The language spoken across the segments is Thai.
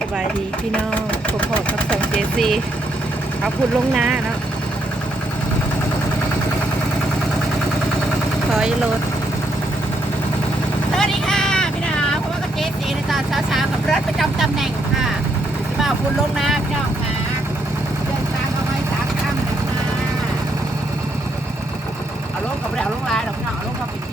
สบายดีพี่น้องผมพอกับสองเจซีเขาพูดลงหน้าเนาะถอยรถสวัสดีค่ะพี่น้องเพราะว่ากับเจสีในตอนเช้าๆกับรถประจำตำแหน่งค่ะที่บ่าคุณลงหน้ำพี่น้องค่ะเดินทางเอาไว้สามคำหนึ่งมาเอาลงกับไม่ได้เอาลงลายดอกพี่น้องเอาลงมาเป็นพิ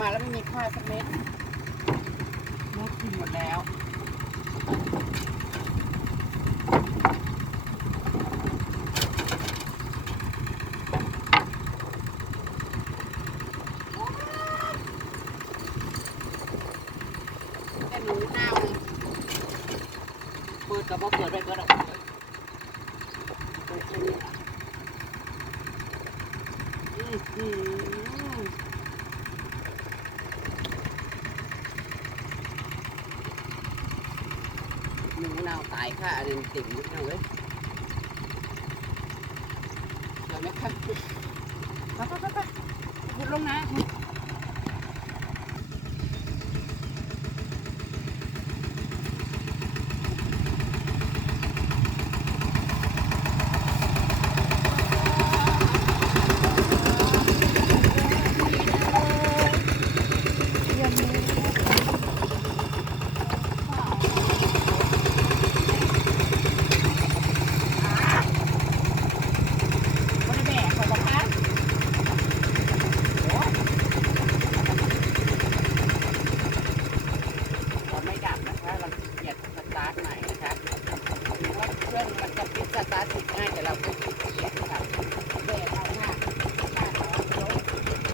มาแล้วไม่มีผ้าสักเม็ดเลิกกินหมดแล้วแค่หนูหน้าเลยเปิดกับว่าเปิดไปก็ได้เปิดแค่นี้อื้อหือหนู ค่ะอันนี้ติ่มนิดหน่อยเลยเดี๋ยวไหมคะไปไปไปไปพูดลงนะบ่ได้แบกเขาบอกคะโอ้ คิดสตาร์ทติดง่ายแต่เราก็ขี้เกียจค่ะเบรกเอาหน้าหน้าเอาลง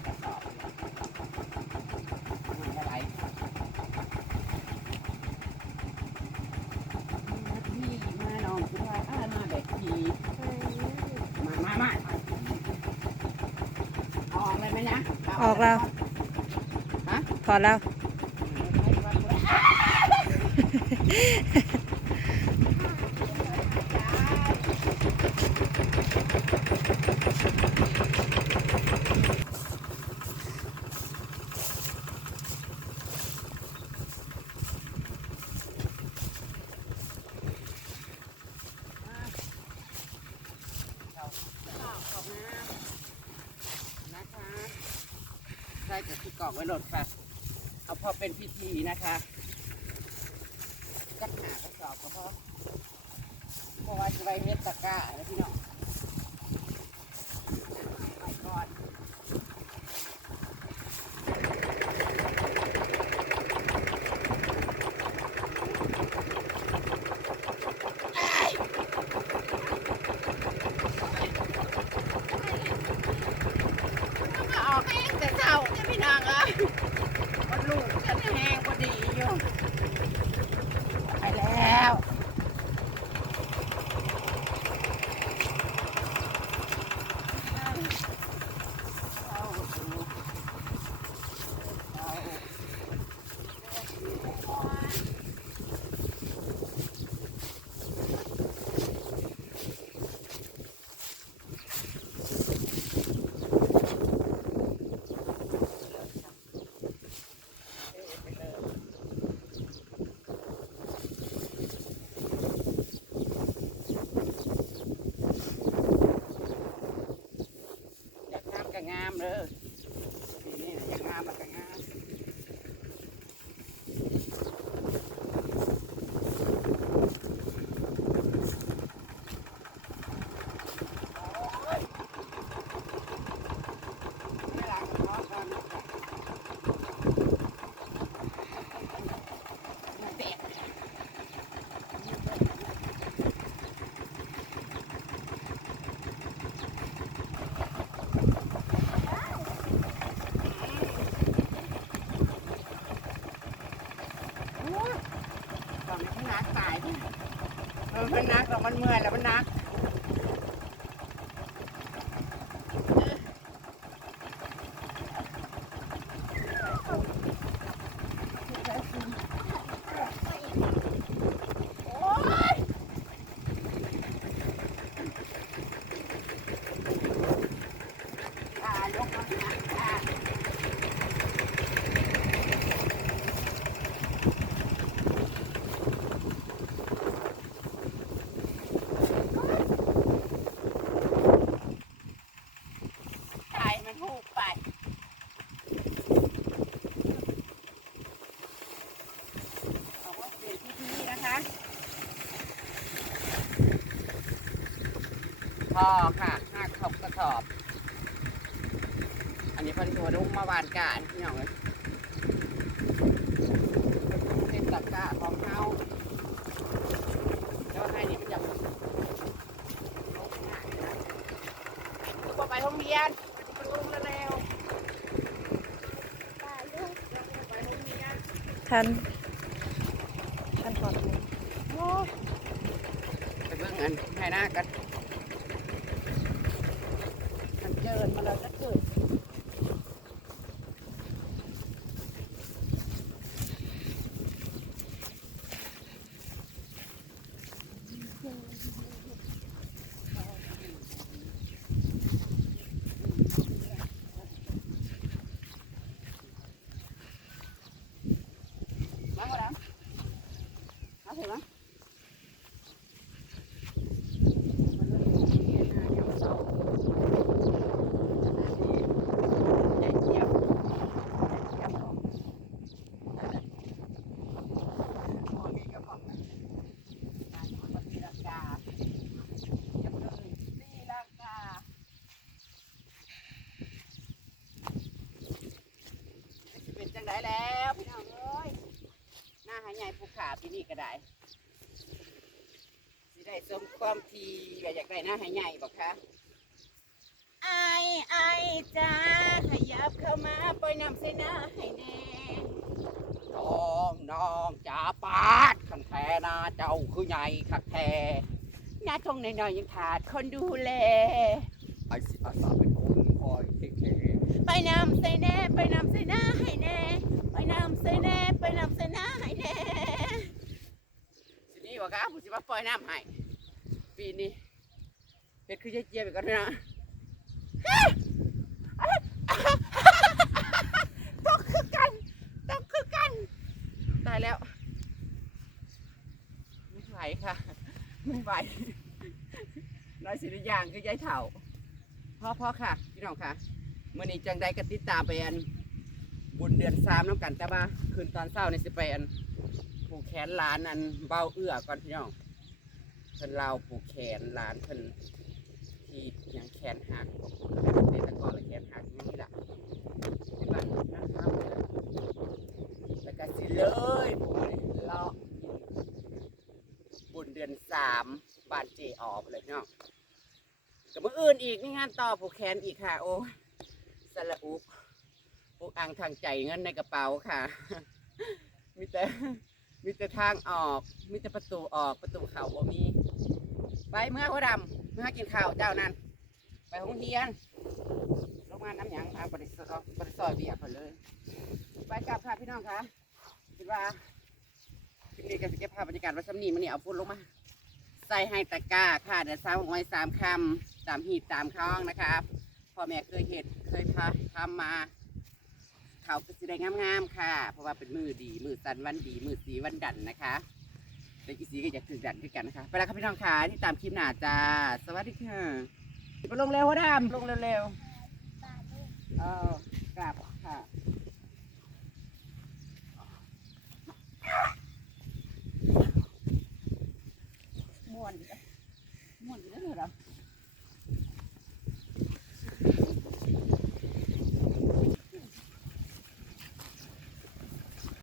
กระสอบมันอะไรพี่มาน้องคุณว่าอ่ามาแบบพี่มามามาเอาออกเลยไหมนะ ออกแล้ว ฮะพอแล้วนะคะใช่กับที่กรอกไว้หลดค่ะ อาพอเป็นพิธีนะคะจักหากระสอบก็พอเพราะว่าจะไปเฮ็ดตะกร้าแล้วพี่น้องไปก่อนออกแห้งแต่เช้าจะพี่นางเอ้ยมันลูกฉันแห้งพอดีอยู่ไปแล้วอยากงามก็งาม เด้อทีนี้อยากงามมันก็งาม ไม่ล้างกระเพาะก่อนนะคะมันแตกโอ้ยตอนนี้มันนักตายดิ นักหรอกมันเมื่อยแล้วมันนัก อ่ายกมาอ่าตายมันหูไปบอกว่าเปลี่ยนที่ที่นะคะ พอค่ะห้าขอบกระสอบ อันนี้เพันตัวดุกมาวานกาอันพี่น้องเลยเป็นตะกร้าของเฮาแล้วให้นี่มันจะพอไปโรงเรียนมันลุงแล้วแล้วไปโรงเรียนทันทันก่อนโอ้ยไปเบิ่งอันให้หน้ากันมัน เจินมาแล้วจะเกิดมาบ่แล้วมาเถอะมั้ง เป็นจัง ไดแล้วพี่น้องเอ้ยหน้าหายใหญ่ภูขาพี่นี่ก็ได้สิได้สมควความทีก็อยากได้หน้าให้ใหญ่บอกคะไอ้ไอ้จ้าขยับเข้ามาปล่อยน้ำเสนาให้แน่น้องน้องจ๋าปาดขันแทนาเจ้าคือใหญ่ขักแทหน้าทงน้อยๆยังขาดคนดูแลไอ้สิอาสาเป็นคนคอยเทคแคร์ไปนำใส่แน่ไปนำใส่หน้าให้แน่ ไปนำใส่แน่ไปนำใส่หน้าให้แน่สินี่บอกครับผมสิมาปล่อยน้ำให้ปีนี้เฮ็ดคือเจี๊ยบๆไปก่อนนะต้องคือกันต้องคือกันตายแล้วไม่ไหวค่ะไม่ไหวน้อยสิริยางคือยายเถ่าพ่อพ่อค่ะ พี่น้องค่ะเมื่อนี้จังได้ก็ติดตามไปอัน บุญเดือนสามน้ำกันแต่ว่าคืนตอนเช้านี่สิไปอันผูกแขนหลานอันเบาเอื้อก่อนพี่น้องเพิ่นเราวผูกแขนหลานเพิ่นที่ยังแขนหักในตะกอนและแขนหักยังนี่ล่ะที่บ้านนะครับแล้วก็สิเลยผมเลาะบุญเดือนสามบ้านเจออบเลยพี่น้องกับมืออื่นอีกนี่งานต่อผูกแขนอีกค่ะ โอ้สละอุ กพวกอังทางใจเงินในกระเป๋าค่ะ มีแต่มีแต่ทางออกมีแต่ประตูออกประตูเขาบ่มี ไปเมื่อหัวดำเมื่อกินข้าวเจ้านั้นไปห้องเรียนลงมาน้ำหยังทางบริษัทบริษัทเบียร์เขาเลย ไปกลับค่ะพี่น้องคะคิดว่าคลิปนี้ก็จะเก็บภาพบรรยากาศไว้ซ้ำนี้มันนี่เอาพุ่นลงมาใส่ให้ตะกร้าค่ะเดี๋ยวซ้ำไว้สามคำสามหีบสามคล้องนะครับพ่อแม่เคยเห็ดเคยพาทำมา เขาก็สิได้งามๆค่ะ เพราะว่าเป็นมือดีมือสันวันดี มือสีวันดันนะคะแต่กีสีก็อยากถือดันด้วยกันนะคะไปแล้วครับพี่น้องค่ะที่ตามคลิปหน้าจ้าสวัสดีค่ะไปลงเร็วดามลงเร็วๆเออกลับค่ะม่วนม่วนอยู่แล้วเหรอ